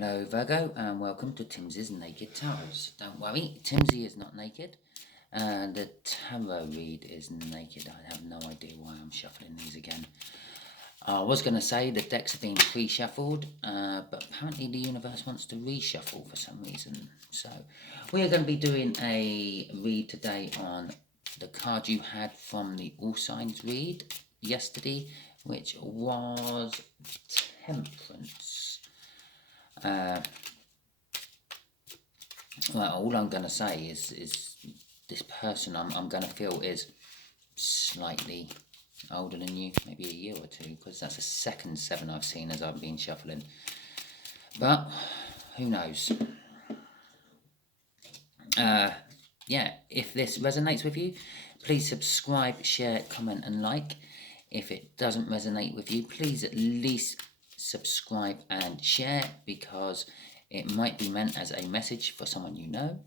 Hello Virgo and welcome to Timsy's Naked Tarot. Don't worry, Timsy is not naked. The tarot read is naked. I have no idea why I'm shuffling these again. I was going to say the decks have been pre-shuffled, but apparently the universe wants to reshuffle for some reason. So we are going to be doing a read today on the card you had from the All Signs read yesterday, which was Temperance. Well, all I'm going to say is this person I'm going to feel is slightly older than you, maybe a year or two, because that's the second 7 I've seen as I've been shuffling. But who knows? Yeah, if this resonates with you, please subscribe, share, comment and like. If it doesn't resonate with you, please at least subscribe and share, because it might be meant as a message for someone you know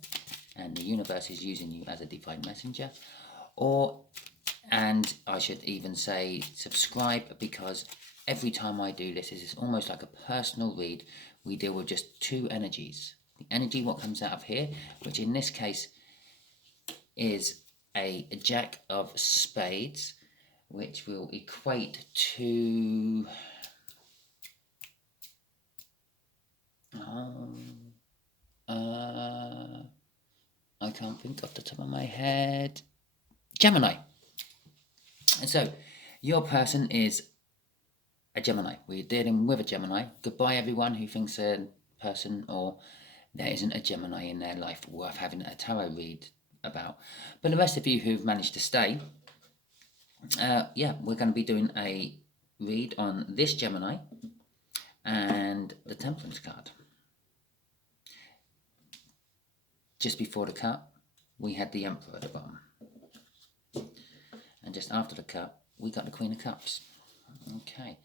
and the universe is using you as a divine messenger. And I should even say subscribe, because every time I do this, it's almost like a personal read. We deal with just two energies. The energy what comes out of here, which in this case is a Jack of Spades, which will equate to I can't think off the top of my head. Gemini. And so your person is a Gemini. We're dealing with a Gemini. Goodbye everyone who thinks a person or there isn't a Gemini in their life worth having a tarot read about. But the rest of you who've managed to stay, yeah, we're going to be doing a read on this Gemini and the Temperance card. Just before the cut, we had the Emperor at the bottom. And just after the cut, we got the Queen of Cups. Okay.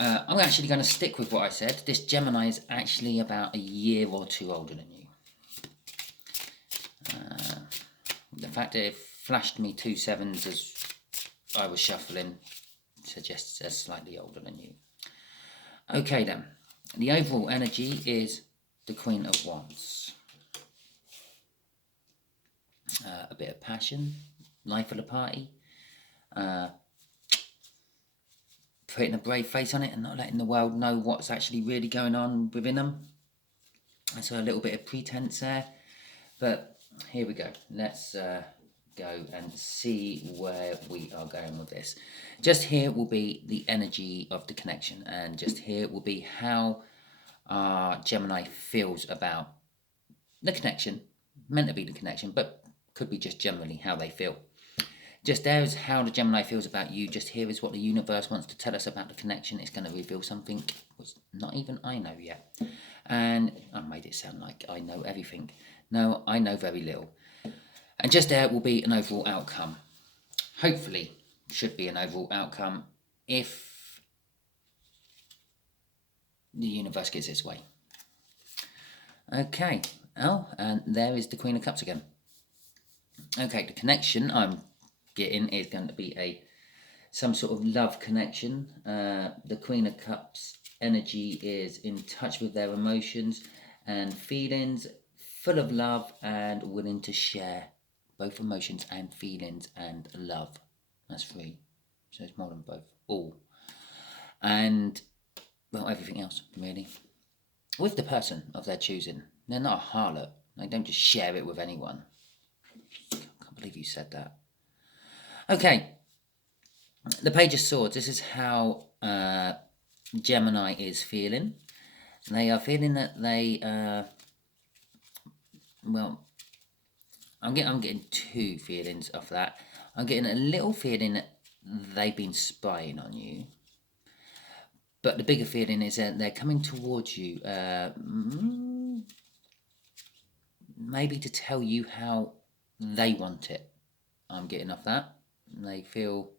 I'm actually going to stick with what I said. This Gemini is actually about a year or two older than you. The fact that it flashed me 2 7s as I was shuffling suggests they're slightly older than you. Okay then. The overall energy is the Queen of Wands. A bit of passion, life of the party, putting a brave face on it and not letting the world know what's actually really going on within them. So a little bit of pretense there, but here we go. Let's go and see where we are going with this. Just here will be the energy of the connection, and just here will be how Gemini feels about the connection, meant to be the connection, but could be just generally how they feel. Just there is how the Gemini feels about you. Just here is what the universe wants to tell us about the connection. It's going to reveal something which not even I know yet. And I made it sound like I know everything. No, I know very little. And just there will be an overall outcome. Hopefully, should be an overall outcome if the universe gets its way. Okay. Oh, and there is the Queen of Cups again. Okay, the connection I'm getting is going to be some sort of love connection. The Queen of Cups energy is in touch with their emotions and feelings, full of love and willing to share both emotions and feelings and love. That's 3. So it's more than both. All. And, well, everything else, really. With the person of their choosing. They're not a harlot. They don't just share it with anyone. I believe you said that. Okay, the Page of Swords. This is how Gemini is feeling. They are feeling that they, well, I'm getting 2 feelings off that. I'm getting a little feeling that they've been spying on you. But the bigger feeling is that they're coming towards you, maybe to tell you how they want it. I'm getting off that. They feel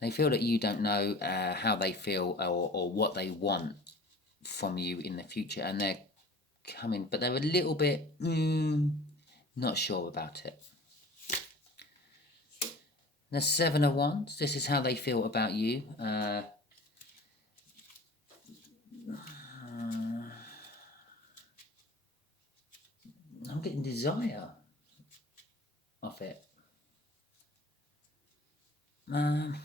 that you don't know how they feel or what they want from you in the future, and they're coming, but they're a little bit not sure about it. The 7 of Wands. This is how they feel about you. getting desire off it. I'm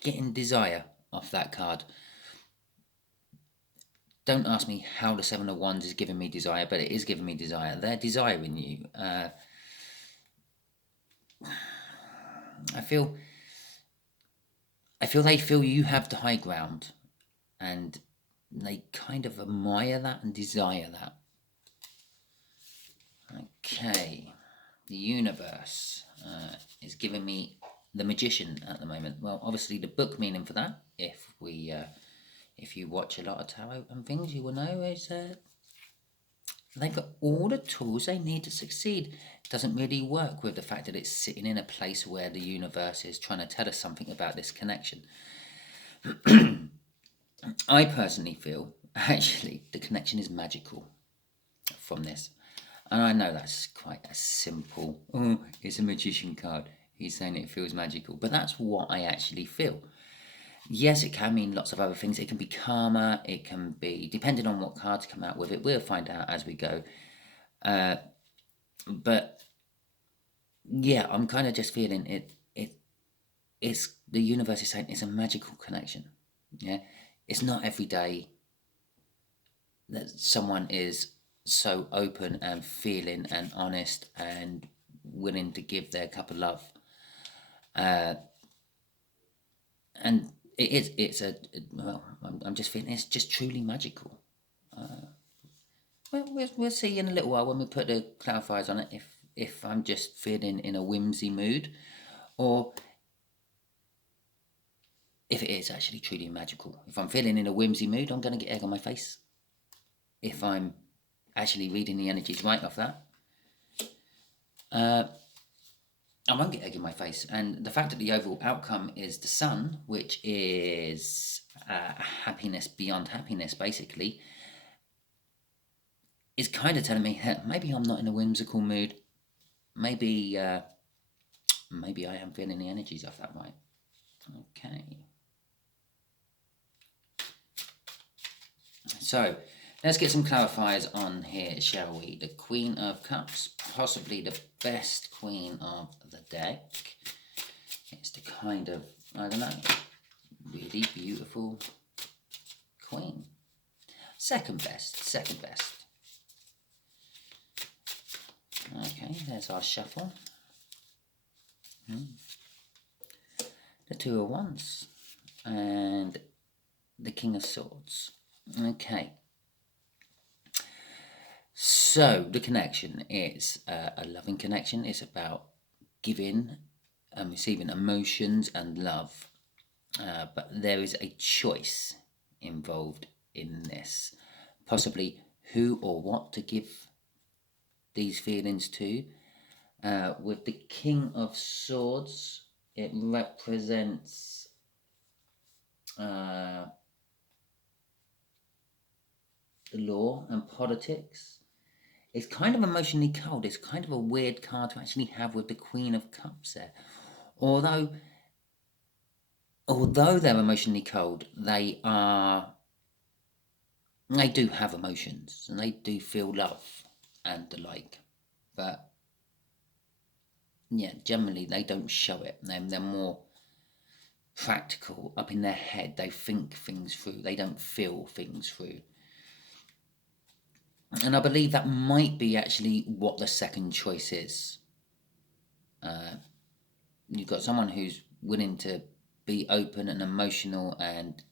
getting desire off that card. Don't ask me how the Seven of Wands is giving me desire, but it is giving me desire. They're desiring you. I feel they feel you have the high ground, and they kind of admire that and desire that. Okay, the universe is giving me the Magician at the moment. Well, obviously the book meaning for that, if you watch a lot of tarot and things, you will know is they've got all the tools they need to succeed. It doesn't really work with the fact that it's sitting in a place where the universe is trying to tell us something about this connection. I personally feel, actually, the connection is magical from this. And I know that's quite a simple, oh, it's a Magician card. He's saying it feels magical. But that's what I actually feel. Yes, it can mean lots of other things. It can be karma. It can be, depending on what cards come out with it, we'll find out as we go. But yeah, I'm kind of just feeling it's the universe is saying it's a magical connection. Yeah, it's not every day that someone is so open and feeling and honest and willing to give their cup of love. And I'm just feeling it's just truly magical. We'll see in a little while when we put the clarifiers on it if I'm just feeling in a whimsy mood, or if it is actually truly magical. If I'm feeling in a whimsy mood, I'm going to get egg on my face. If I'm actually reading the energies right off that, I won't get egg in my face. And the fact that the overall outcome is the Sun, which is happiness beyond happiness, basically, is kind of telling me maybe I'm not in a whimsical mood. Maybe I am feeling the energies off that right. Okay. So let's get some clarifiers on here, shall we? The Queen of Cups, possibly the best queen of the deck. It's the kind of, I don't know, really beautiful queen. Second best. Okay, there's our shuffle. The Two of Wands and the King of Swords. Okay. So the connection is a loving connection. It's about giving and receiving emotions and love. But there is a choice involved in this. Possibly who or what to give these feelings to. With the King of Swords, it represents the law and politics. It's kind of emotionally cold. It's kind of a weird card to actually have with the Queen of Cups there. Although they're emotionally cold, they do have emotions and they do feel love and the like. But yeah, generally they don't show it. They're more practical, up in their head. They think things through. They don't feel things through. And I believe that might be actually what the second choice is. You've got someone who's willing to be open and emotional and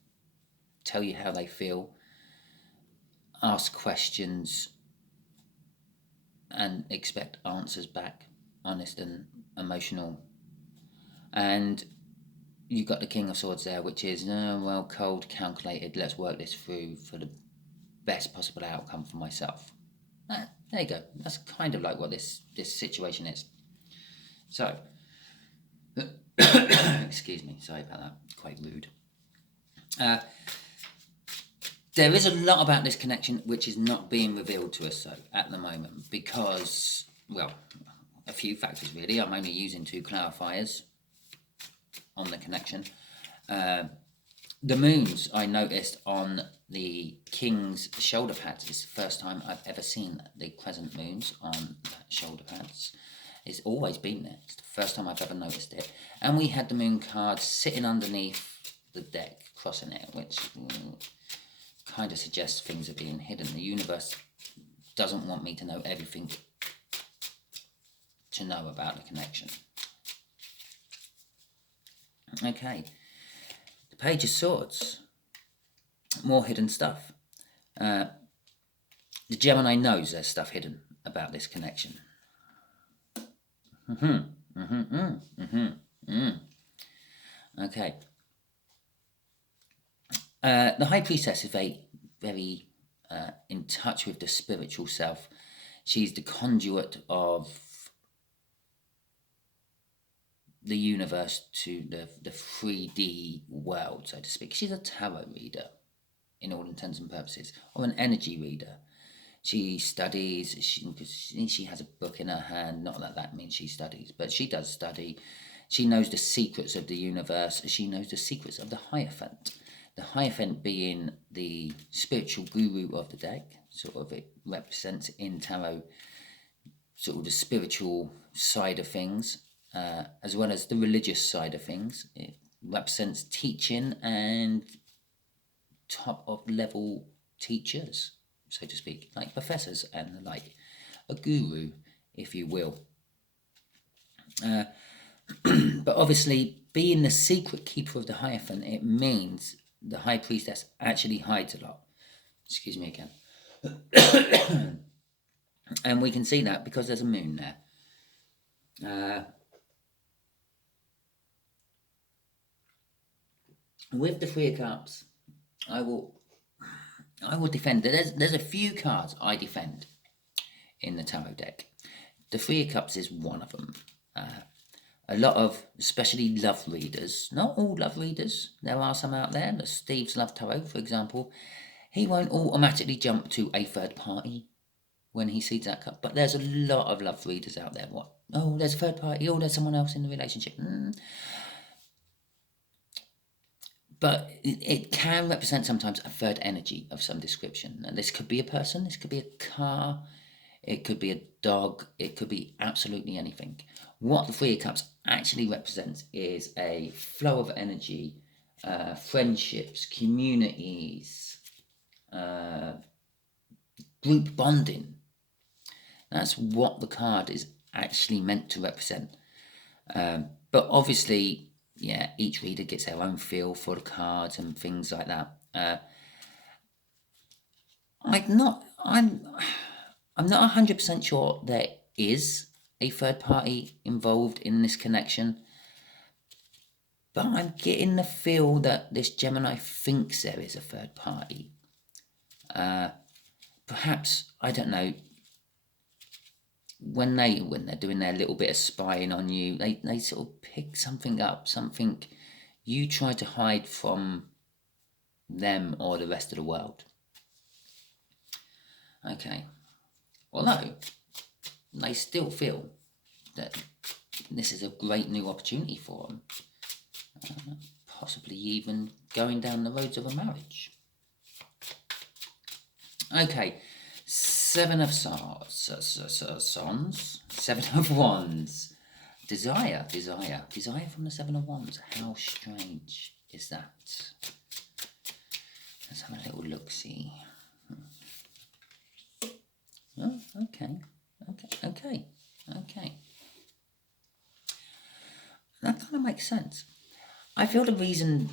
tell you how they feel, ask questions, and expect answers back, honest and emotional. And you've got the King of Swords there, which is, cold, calculated, let's work this through for the best possible outcome for myself. There you go. That's kind of like what this situation is. So, excuse me, sorry about that, quite rude. There is a lot about this connection which is not being revealed to us at the moment because, well, a few factors really. I'm only using 2 clarifiers on the connection. The moons I noticed on the king's shoulder pads. It's the first time I've ever seen the crescent moons on the shoulder pads. It's always been there. It's the first time I've ever noticed it. And we had the moon cards sitting underneath the deck, crossing it, which kind of suggests things are being hidden. The universe doesn't want me to know everything to know about the connection. Okay. The Page of Swords. More hidden stuff. The Gemini knows there's stuff hidden about this connection. Okay. The High Priestess is very in touch with the spiritual self. She's the conduit of the universe to the 3D world, so to speak. She's a tarot reader, in all intents and purposes, or an energy reader. She studies, she has a book in her hand, not that that means she studies, but she does study. She knows the secrets of the universe, she knows the secrets of the Hierophant. The Hierophant being the spiritual guru of the deck, sort of it represents in tarot sort of the spiritual side of things, as well as the religious side of things. It represents teaching and top of level teachers, so to speak, like professors and like a guru, if you will. But obviously, being the secret keeper of the Hierophant, it means the High Priestess actually hides a lot. Excuse me again. And we can see that because there's a moon there. With the Three of Cups, I will defend. There's a few cards I defend in the tarot deck. The Three of Cups is one of them. A lot of, especially love readers, not all love readers, there are some out there, the Steve's Love Tarot, for example, he won't automatically jump to a third party when he sees that cup. But there's a lot of love readers out there. What? Oh, there's a third party. Oh, there's someone else in the relationship. But it can represent sometimes a third energy of some description. And this could be a person, this could be a car, it could be a dog, it could be absolutely anything. What the Three of Cups actually represents is a flow of energy, friendships, communities, group bonding. That's what the card is actually meant to represent. But obviously, yeah, each reader gets their own feel for the cards and things like that. I'm not 100% sure there is a third party involved in this connection, but I'm getting the feel that this Gemini thinks there is a third party. Perhaps, I don't know, when they're doing their little bit of spying on you, they sort of pick something up, something you try to hide from them or the rest of the world. Okay. Although they still feel that this is a great new opportunity for them, possibly even going down the roads of a marriage. Okay, Seven of Sons, Seven of Wands, desire from the Seven of Wands. How strange is that? Let's have a little look-see. Oh, okay. That kind of makes sense. I feel the reason,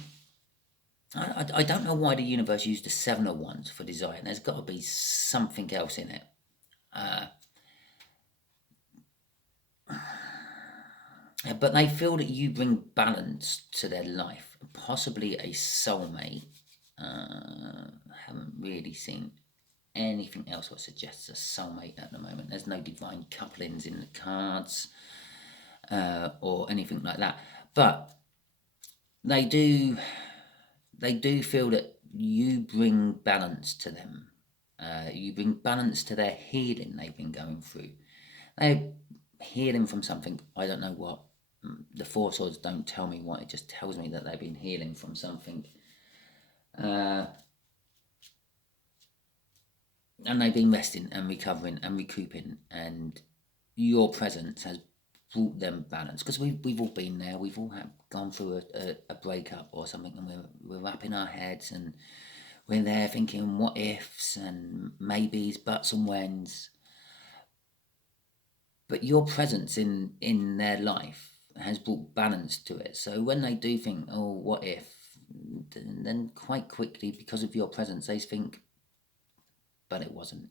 I don't know why the universe used the Seven of Wands for desire. There's got to be something else in it. But they feel that you bring balance to their life, possibly a soulmate. Haven't really seen anything else that suggests a soulmate at the moment. There's no divine couplings in the cards or anything like that. But they do feel that you bring balance to them. You bring balance to their healing they've been going through. They're healing from something, I don't know what. The Four Swords don't tell me what, it just tells me that they've been healing from something. And they've been resting and recovering and recouping, and your presence has brought them balance, because we've all been there. We've all gone through a breakup or something, and we're wrapping our heads, and we're there thinking what ifs and maybes, buts and whens. But your presence in their life has brought balance to it. So when they do think, oh, what if, then quite quickly, because of your presence, they think, but it wasn't.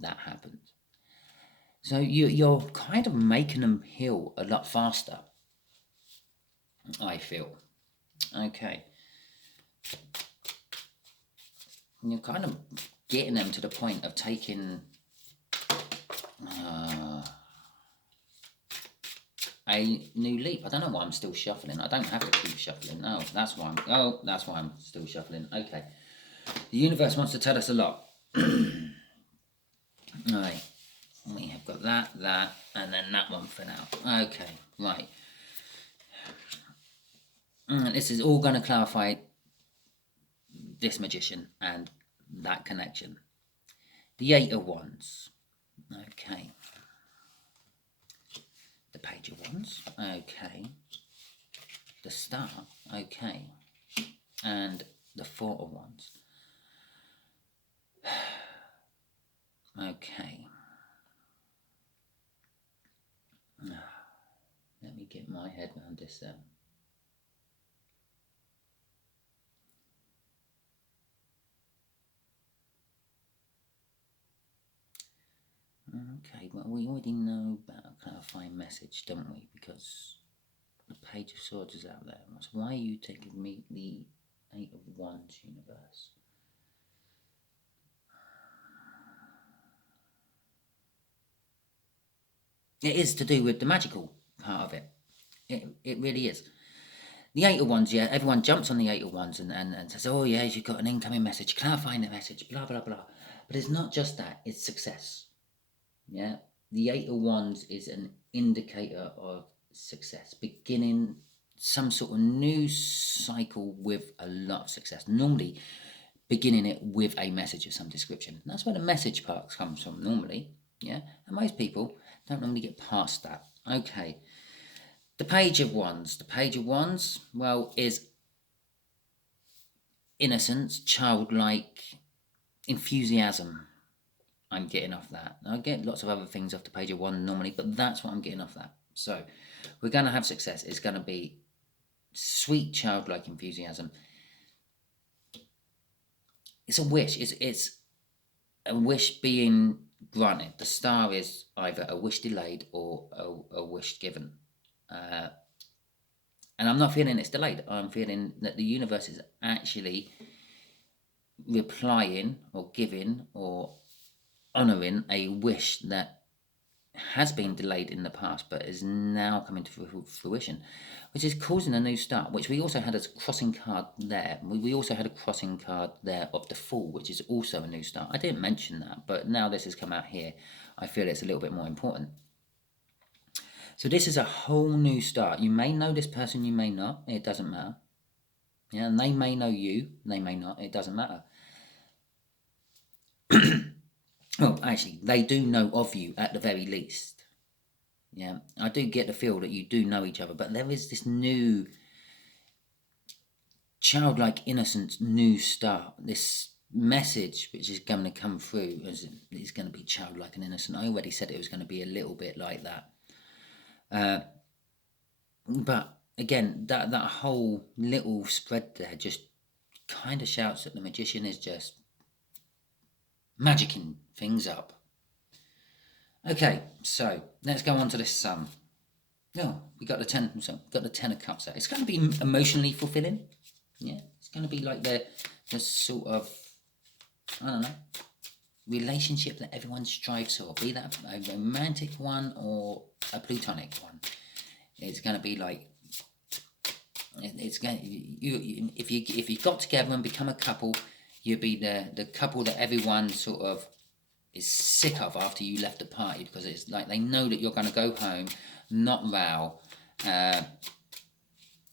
That happened. So you're kind of making them heal a lot faster, I feel. Okay. And you're kind of getting them to the point of taking a new leap. I don't know why I'm still shuffling. I don't have to keep shuffling. No, that's why I'm still shuffling. Okay. The universe wants to tell us a lot. Right. We have got that, and then that one for now. Okay, right. This is all going to clarify this magician and that connection. The Eight of Wands. Okay. The Page of Wands. Okay. The Star. Okay. And the Four of Wands. Okay. Let me get my head around this then. Okay, well, we already know about a clarifying message, don't we? Because the Page of Swords is out there. So why are you taking me the Eight of Wands, universe? It is to do with the magical part of it. It really is. The Eight of Wands, yeah, everyone jumps on the Eight of Wands and says, oh, yeah, you've got an incoming message, clarifying the message, blah, blah, blah. But it's not just that, it's success. Yeah, the Eight of Wands is an indicator of success, beginning some sort of new cycle with a lot of success. Normally, beginning it with a message of some description. And that's where the message part comes from normally. Yeah, and most people don't normally get past that. Okay, the Page of Wands. The Page of Wands, well, is innocence, childlike enthusiasm. I'm getting off that. I get lots of other things off the Page of Wands normally, but that's what I'm getting off that. So we're going to have success. It's going to be sweet childlike enthusiasm. It's a wish. It's a wish being granted. The Star is either a wish delayed or a wish given. And I'm not feeling it's delayed. I'm feeling that the universe is actually replying or giving or honouring a wish that has been delayed in the past but is now coming to fruition, which is causing a new start, which we also had as a crossing card there. We also had a crossing card there of the Fool, which is also a new start. I didn't mention that, but now this has come out here, I feel it's a little bit more important. So this is a whole new start. You may know this person, you may not. It doesn't matter. Yeah, and they may know you, they may not. It doesn't matter. Well, actually, they do know of you at the very least. Yeah, I do get the feel that you do know each other, but there is this new childlike innocent new start. This message which is going to come through is going to be childlike and innocent. I already said it was going to be a little bit like that. But again, that whole little spread there just kind of shouts that the magician is just magicking things up. Okay, so let's go on to this Sun. We got the 10. So got the 10 of Cups out. It's going to be emotionally fulfilling. Yeah, it's going to be like the sort of, I don't know, relationship that everyone strives for, be that a romantic one or a platonic one. It's going to be like, it's going if you got together and become a couple, you'd be the couple that everyone sort of is sick of after you left the party, because it's like they know that you're going to go home, not row, and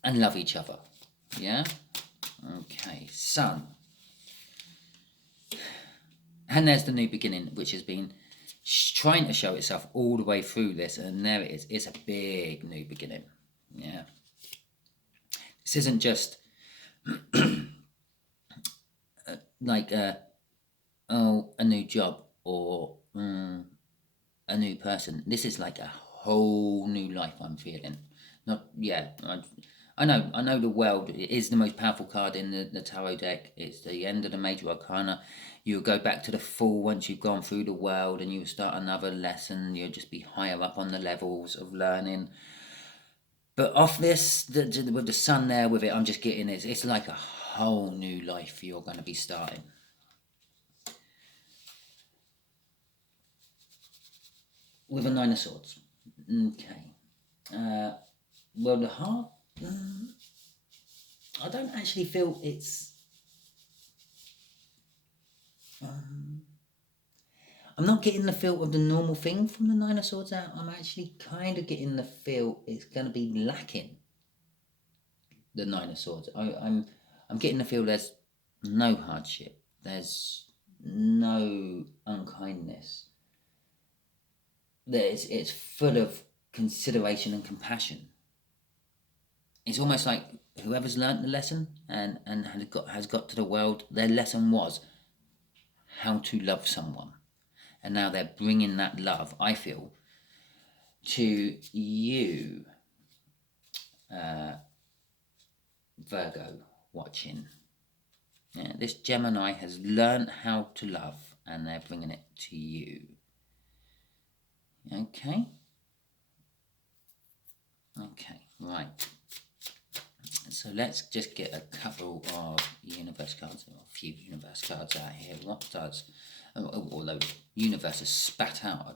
love each other. Yeah. Okay, Sun. And there's the new beginning, which has been trying to show itself all the way through this, and there it is. It's a big new beginning. Yeah. This isn't just like a new job or a new person. This is like a whole new life I'm feeling. Not yeah. I know the world is the most powerful card in the tarot deck. It's the end of the major arcana. You'll go back to the Fool once you've gone through the world, and you'll start another lesson. You'll just be higher up on the levels of learning. But off this, with the Sun there with it, I'm just getting it. It's like a whole new life you're going to be starting. With a Nine of Swords. Okay. Well, the heart, I don't actually feel it's... I'm not getting the feel of the normal thing from the Nine of Swords out. I'm actually kind of getting the feel it's going to be lacking the Nine of Swords. I'm getting the feel there's no hardship. There's no unkindness. It's full of consideration and compassion. It's almost like whoever's learnt the lesson and has got to the world, their lesson was how to love someone. And now they're bringing that love, I feel, to you, Virgo, watching. Yeah, this Gemini has learned how to love, and they're bringing it to you. Okay? Okay, right. So let's just get a couple of universe cards, or a few universe cards out here. What does... although universe has spat out a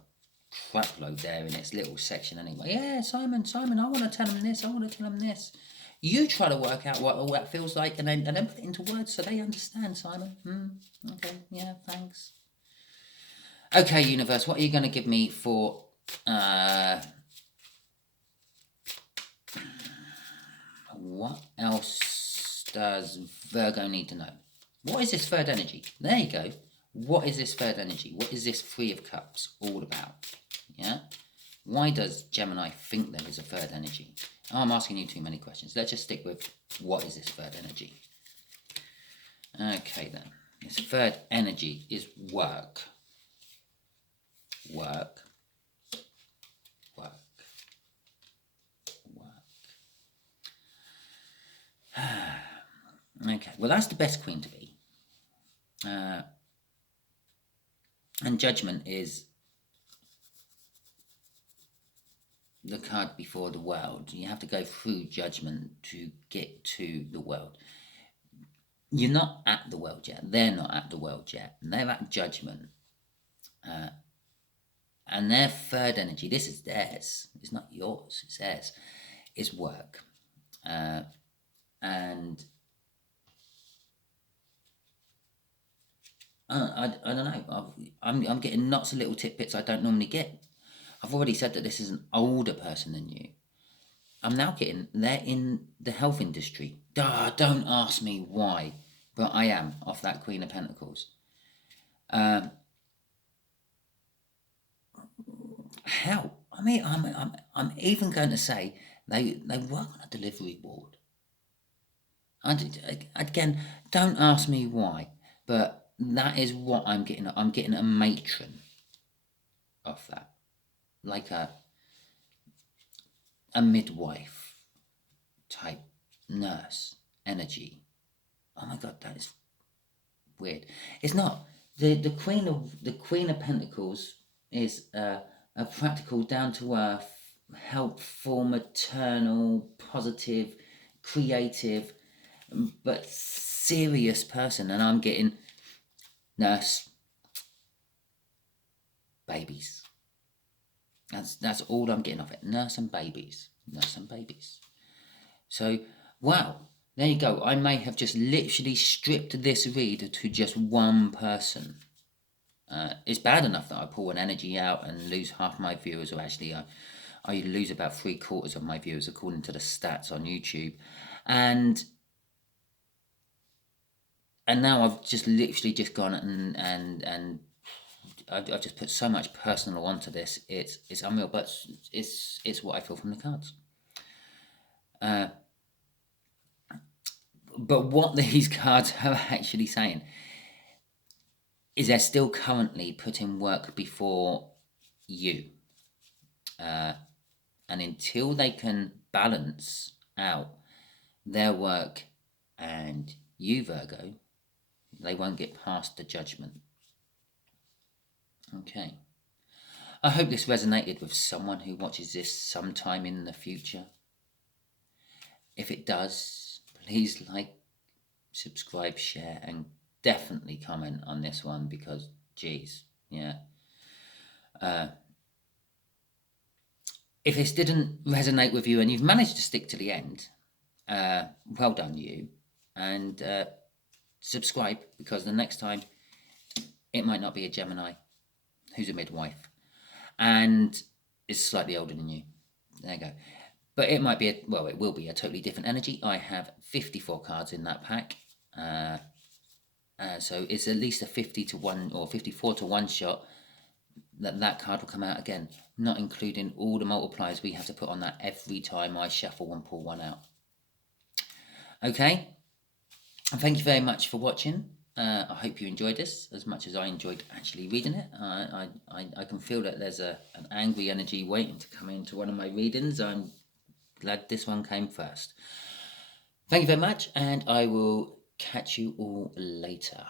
crap load there in its little section anyway. Yeah, Simon, I want to tell him this, I want to tell him this. You try to work out what all that feels like and then put it into words so they understand, Simon. Okay, yeah, thanks. Okay, universe, what are you going to give me for... what else does Virgo need to know? What is this third energy? There you go. What is this third energy? What is this Three of Cups all about? Yeah? Why does Gemini think there is a third energy? Oh, I'm asking you too many questions. Let's just stick with what is this third energy? Okay then. This third energy is work. Work. Work. Work. Okay, well that's the best queen to be. And Judgment is the card before the world. You have to go through Judgment to get to the world. You're not at the world yet. They're not at the world yet. They're at Judgment. And their third energy, this is theirs. It's not yours, it's theirs. Is work. And I don't know. I'm getting lots of little tidbits I don't normally get. I've already said that this is an older person than you. I'm now getting they're in the health industry. Don't ask me why, but I am off that Queen of Pentacles. Hell, I mean, I'm even going to say they work on a delivery ward. Again, don't ask me why, but that is what I'm getting. I'm getting a matron of that, like a midwife type nurse energy. Oh my God, that is weird. It's not the Queen of Pentacles is a practical, down to earth, helpful, maternal, positive, creative, but serious person, and I'm getting nurse, babies. That's all I'm getting off it. Nurse and babies. Nurse and babies. So, wow. There you go. I may have just literally stripped this read to just one person. It's bad enough that I pull an energy out and lose half my viewers, or actually I lose about 3/4 of my viewers according to the stats on YouTube. And and now I've just literally just gone and I've just put so much personal onto this. It's unreal, but it's what I feel from the cards. But what these cards are actually saying is they're still currently putting work before you. And until they can balance out their work and you, Virgo, they won't get past the judgment. Okay. I hope this resonated with someone who watches this sometime in the future. If it does, please like, subscribe, share, and definitely comment on this one because, geez, yeah. If this didn't resonate with you and you've managed to stick to the end, well done you. And subscribe, because the next time it might not be a Gemini who's a midwife and is slightly older than you. There you go. But it might be, it will be a totally different energy. I have 54 cards in that pack. So it's at least a 50 to 1 or 54 to 1 shot that card will come out again, not including all the multipliers we have to put on that every time I shuffle and pull one out. Okay, and thank you very much for watching. I hope you enjoyed this as much as I enjoyed actually reading it. I can feel that there's an angry energy waiting to come into one of my readings. I'm glad this one came first. Thank you very much, and I will catch you all later.